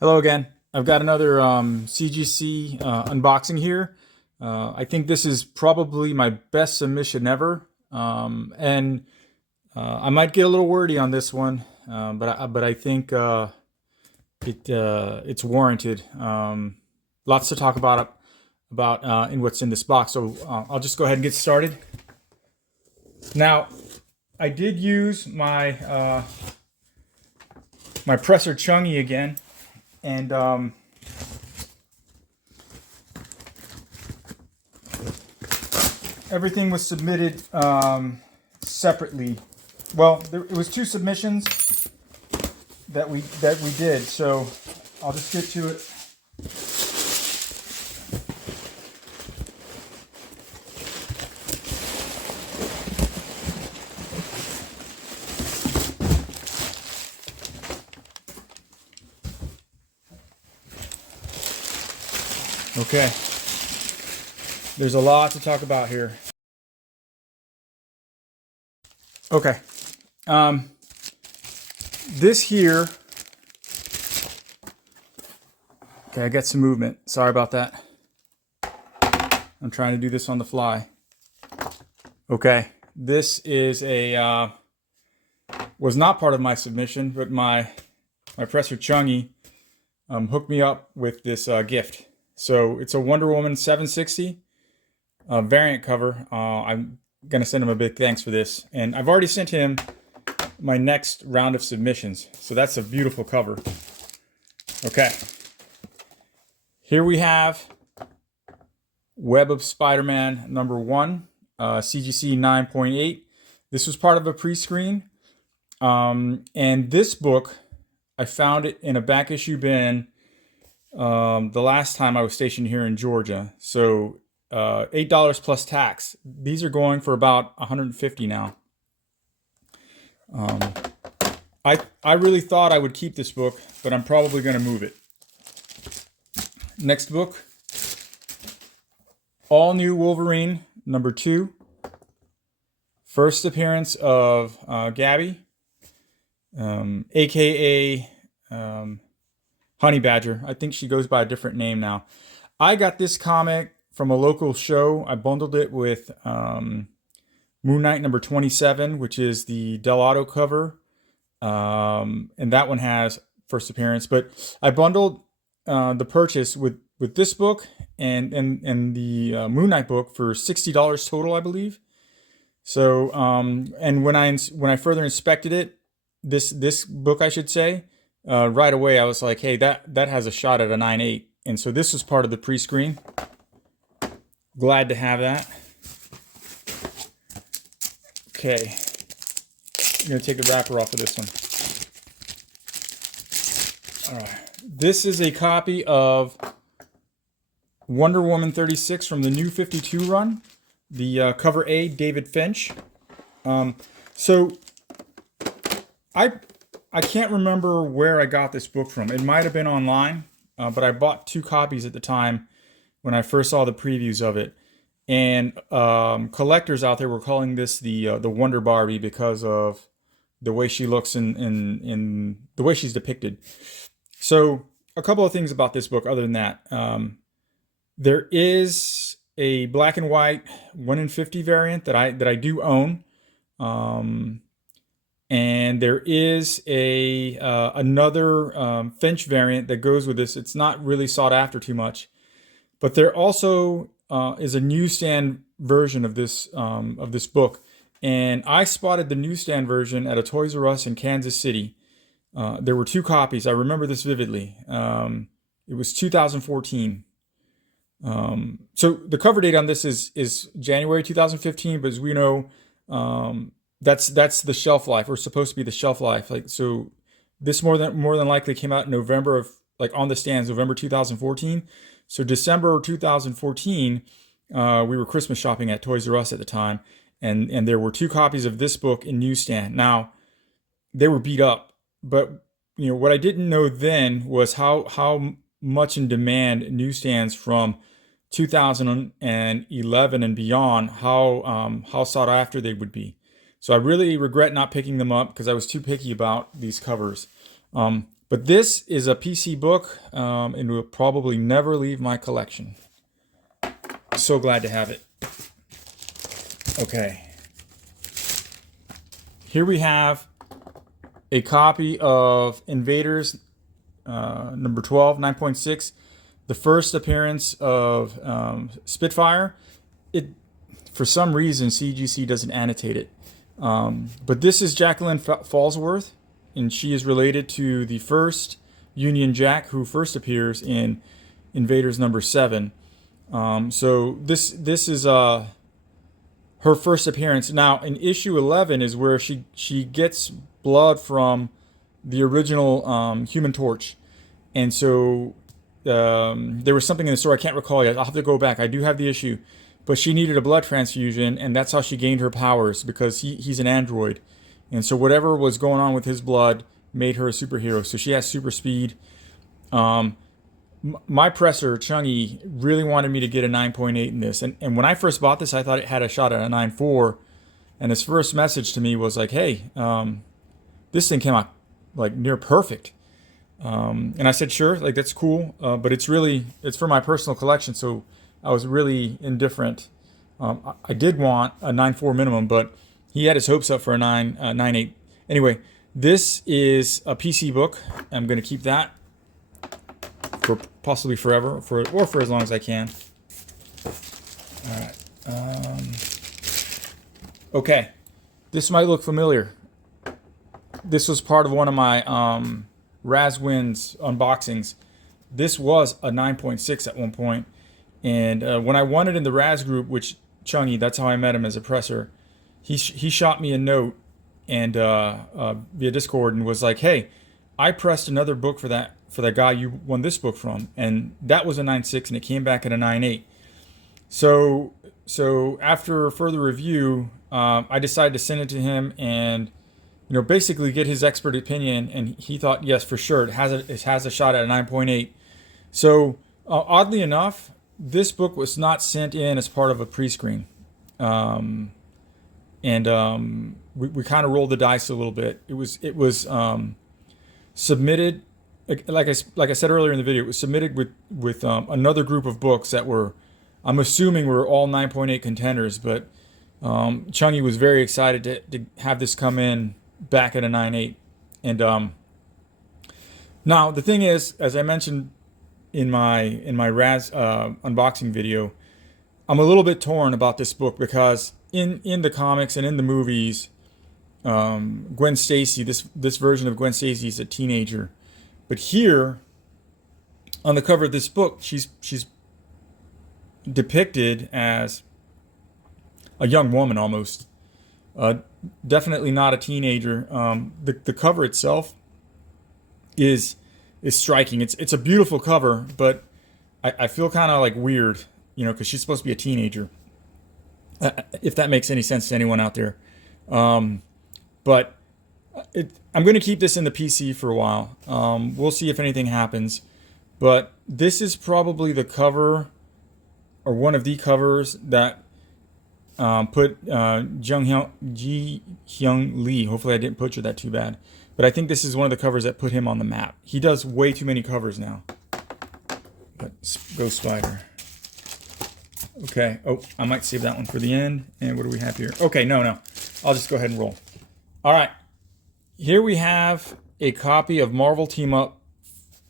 Hello again. I've got another CGC unboxing here. I think this is probably my best submission ever, and I might get a little wordy on this one, but I think it's warranted. Lots to talk about in what's in this box. So I'll just go ahead and get started. Now, I did use my my presser chungy again. And everything was submitted separately. Well, it was two submissions that we did. So I'll just get to it. Okay, there's a lot to talk about here. Okay, this here, okay, I got some movement. Sorry about that. I'm trying to do this on the fly. Okay, this is was not part of my submission, but my presser Chungy hooked me up with this gift. So it's a Wonder Woman 760 variant cover. I'm going to send him a big thanks for this. And I've already sent him my next round of submissions. So that's a beautiful cover. Okay. Here we have Web of Spider-Man #1, CGC 9.8. This was part of a pre-screen. And this book, I found it in a back issue bin the last time I was stationed here in Georgia. So $8 plus tax. These are going for about $150 now. I really thought I would keep this book, but I'm probably going to move it. Next book, All New Wolverine #2. First appearance of Gabby, aka Honey Badger. I think she goes by a different name now. I got this comic from a local show. I bundled it with Moon Knight #27, which is the Dell'Otto cover. And that one has first appearance. But I bundled the purchase with this book and the Moon Knight book for $60 total, I believe. So, and when I further inspected it, this book, I should say, right away, I was like, hey, that has a shot at a 9.8. And so this was part of the pre-screen. Glad to have that. Okay. I'm going to take the wrapper off of this one. All right. This is a copy of Wonder Woman 36 from the New 52 run. The cover A, David Finch. So I can't remember where I got this book from. It might have been online, but I bought 2 copies at the time when I first saw the previews of it. And collectors out there were calling this the Wonder Barbie because of the way she looks in the way she's depicted. So a couple of things about this book other than that. There is a black and white 1 in 50 variant that I do own. And there is another Finch variant that goes with this. It's not really sought after too much, but there also is a newsstand version of this book, and I spotted the newsstand version at a Toys R Us in Kansas City. There were 2 copies. I remember this vividly. It was 2014. So the cover date on this is January 2015, but as we know, that's the shelf life, or supposed to be the shelf life. Like, so this more than likely came out in November of, like, on the stands, November 2014. So December 2014, we were Christmas shopping at Toys R Us at the time, and there were 2 copies of this book in newsstand. Now, they were beat up, but what I didn't know then was how much in demand newsstands from 2011 and beyond, how sought after they would be. So I really regret not picking them up because I was too picky about these covers. But this is a PC book, and will probably never leave my collection. So glad to have it. Okay. Here we have a copy of Invaders number 12, 9.6, the first appearance of Spitfire. For some reason, CGC doesn't annotate it. But this is Jacqueline Fallsworth, and she is related to the first Union Jack who first appears in Invaders number 7. So this is her first appearance. Now, in issue 11 is where she gets blood from the original Human Torch. And so there was something in the store, I can't recall yet. I'll have to go back. I do have the issue. But she needed a blood transfusion, and that's how she gained her powers, because he's an android. And so whatever was going on with his blood made her a superhero. So she has super speed. My presser, Chungy, really wanted me to get a 9.8 in this. And when I first bought this, I thought it had a shot at a 9.4. And his first message to me was like, hey, this thing came out like near perfect. And I said, sure, like that's cool. But it's for my personal collection. So I was really indifferent. I did want a 9.4 minimum, but he had his hopes up for a 9.8. Anyway, this is a PC book. I'm going to keep that for possibly forever, or for as long as I can. All right. Okay, this might look familiar. This was part of one of my Razwin's unboxings. This was a 9.6 at one point. And when I won it in the Raz group, which Chungy, that's how I met him as a presser, he shot me a note and via Discord and was like, "Hey, I pressed another book for that guy you won this book from, and that was a 9.6, and it came back at a 9.8." So after further review, I decided to send it to him and basically get his expert opinion, and he thought yes, for sure it has a shot at a 9.8. So oddly enough, this book was not sent in as part of a pre-screen. We kind of rolled the dice a little bit. It was submitted, like I said earlier in the video, it was submitted with another group of books that I'm assuming were all 9.8 contenders, but Chungy was very excited to have this come in back at a 9.8. And now the thing is, as I mentioned in my Raz unboxing video, I'm a little bit torn about this book because in the comics and in the movies, Gwen Stacy, this version of Gwen Stacy is a teenager, but here on the cover of this book, she's depicted as a young woman almost. Definitely not a teenager. The cover itself is striking. It's a beautiful cover, but I feel kind of like weird, because she's supposed to be a teenager. If that makes any sense to anyone out there. But I'm going to keep this in the PC for a while. We'll see if anything happens. But this is probably the cover, or one of the covers that put Ji Hyung Lee. Hopefully I didn't butcher that too bad. But I think this is one of the covers that put him on the map. He does way too many covers now. But go Spider. Okay. Oh, I might save that one for the end. And what do we have here? Okay, no. I'll just go ahead and roll. All right. Here we have a copy of Marvel Team Up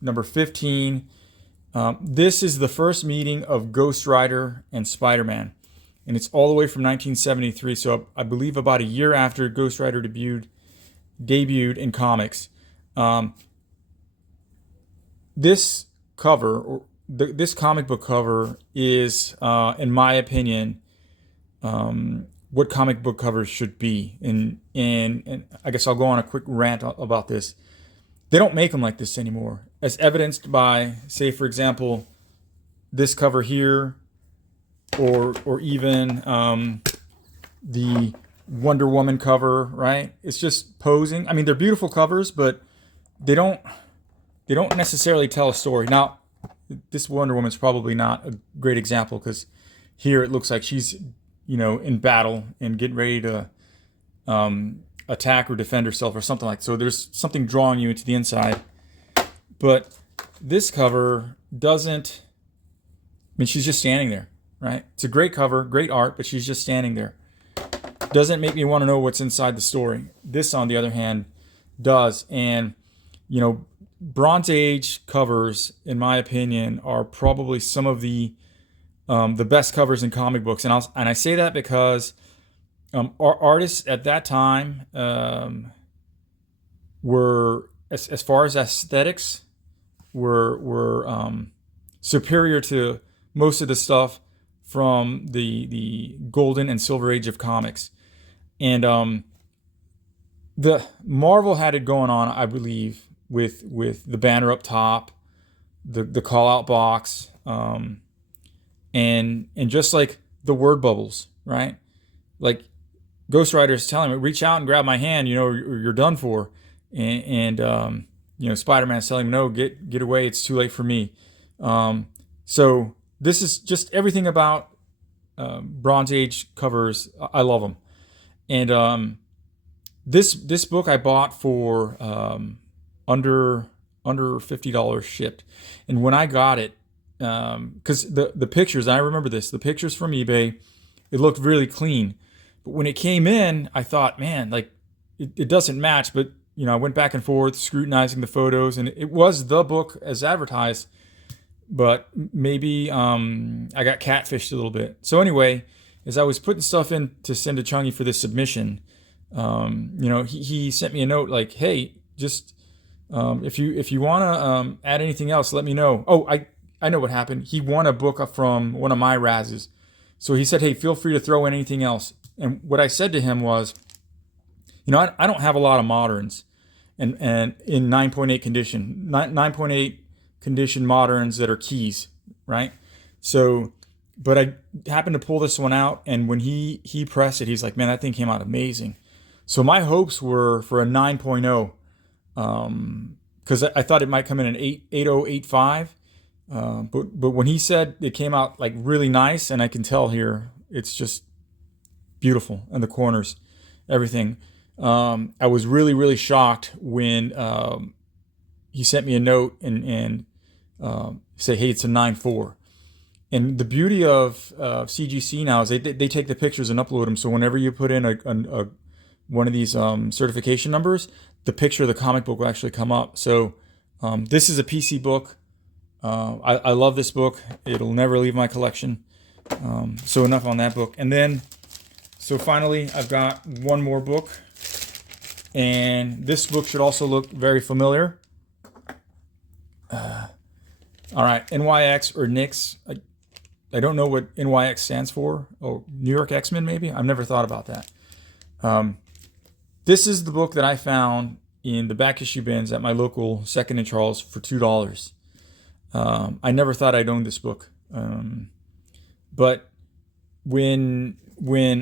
number 15. This is the first meeting of Ghost Rider and Spider-Man. And it's all the way from 1973. So I believe about a year after Ghost Rider debuted in comics. This cover, this comic book cover, is, in my opinion, what comic book covers should be. And I guess I'll go on a quick rant about this. They don't make them like this anymore, as evidenced by, say, for example, this cover here, or even the Wonder Woman cover, right? It's just posing. I mean, they're beautiful covers, but they don't necessarily tell a story. Now, this Wonder Woman's probably not a great example, because here it looks like she's, in battle and getting ready to attack or defend herself or something like that. So there's something drawing you into the inside. But this cover doesn't. I mean, she's just standing there, right? It's a great cover, great art, but she's just standing there. Doesn't make me want to know what's inside the story. This, on the other hand, does. And, you know, Bronze Age covers, in my opinion, are probably some of the best covers in comic books. And I say that because our artists at that time were, as far as aesthetics, were superior to most of the stuff from the golden and silver age of comics. And the Marvel had it going on, I believe, with the banner up top, the call out box, and just like the word bubbles, right? Like Ghost Rider's telling me, reach out and grab my hand, you know, or you're done for. And you know, Spider-Man's telling him, no, get away, it's too late for me. So this is just everything about Bronze Age covers. I love them. And this book I bought for under $50 shipped. And when I got it, because the pictures, I remember this, the pictures from eBay, it looked really clean. But when it came in, I thought, man, like it doesn't match. But you know, I went back and forth scrutinizing the photos, and it was the book as advertised. But maybe I got catfished a little bit. So anyway, as I was putting stuff in to send to Chungy for this submission, you know, he sent me a note like, hey, just if you want to add anything else, let me know. Oh, I know what happened. He won a book from one of my Razzes. So he said, hey, feel free to throw in anything else. And what I said to him was, you know, I don't have a lot of moderns and in 9.8 condition, 9.8 condition moderns that are keys, right? So, but I happened to pull this one out, and when he pressed it, he's like, man, that thing came out amazing. So my hopes were for a 9.0, because I thought it might come in an 8085. But when he said it came out like really nice, and I can tell here, it's just beautiful, and the corners, everything. I was really, really shocked when he sent me a note and say, hey, it's a 9.4. And the beauty of CGC now is they take the pictures and upload them. So whenever you put in a one of these certification numbers, the picture of the comic book will actually come up. So this is a PC book. I love this book. It'll never leave my collection. So enough on that book. And then, so finally, I've got one more book. And this book should also look very familiar. All right, NYX or NYX. I don't know what NYX stands for. Oh, New York X-Men maybe? I've never thought about that. This is the book that I found in the back issue bins at my local Second and Charles for $2. I never thought I'd own this book. But when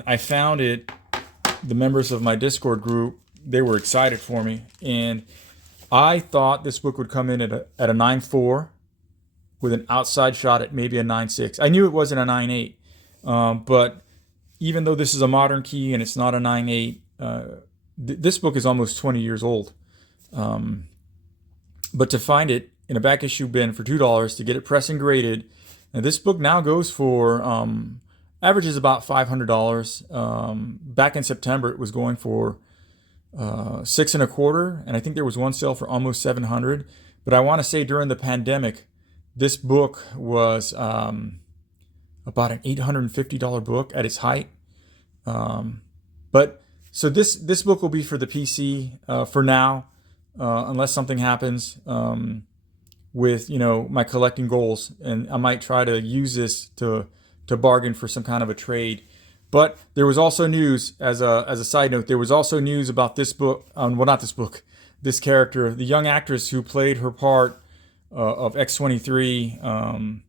I found it, the members of my Discord group, they were excited for me. And I thought this book would come in at a 9.4 with an outside shot at maybe a 9.6. I knew it wasn't a 9.8, but even though this is a modern key and it's not a 9.8, this book is almost 20 years old. But to find it in a back issue bin for $2, to get it press and graded, and this book now goes for averages about $500. Back in September, it was going for $625, and I think there was one sale for almost $700. But I want to say during the pandemic, this book was about an $850 book at its height. But so this book will be for the PC for now, unless something happens with my collecting goals, and I might try to use this to bargain for some kind of a trade. But there was also news, as a side note, there was also news about this book, well, not this book, this character, the young actress who played her part of X-23,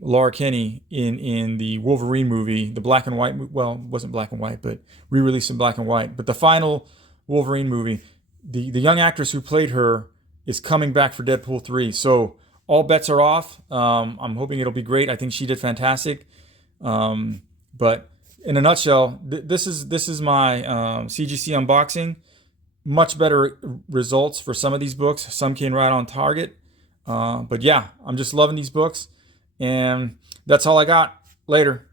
Laura Kinney in the Wolverine movie, the black and white, well, it wasn't black and white, but re-released in black and white. But the final Wolverine movie, the young actress who played her is coming back for Deadpool 3. So all bets are off. I'm hoping it'll be great. I think she did fantastic. But in a nutshell, this is my CGC unboxing. much better results for some of these books. Some came right on target. But yeah, I'm just loving these books. And that's all I got. Later.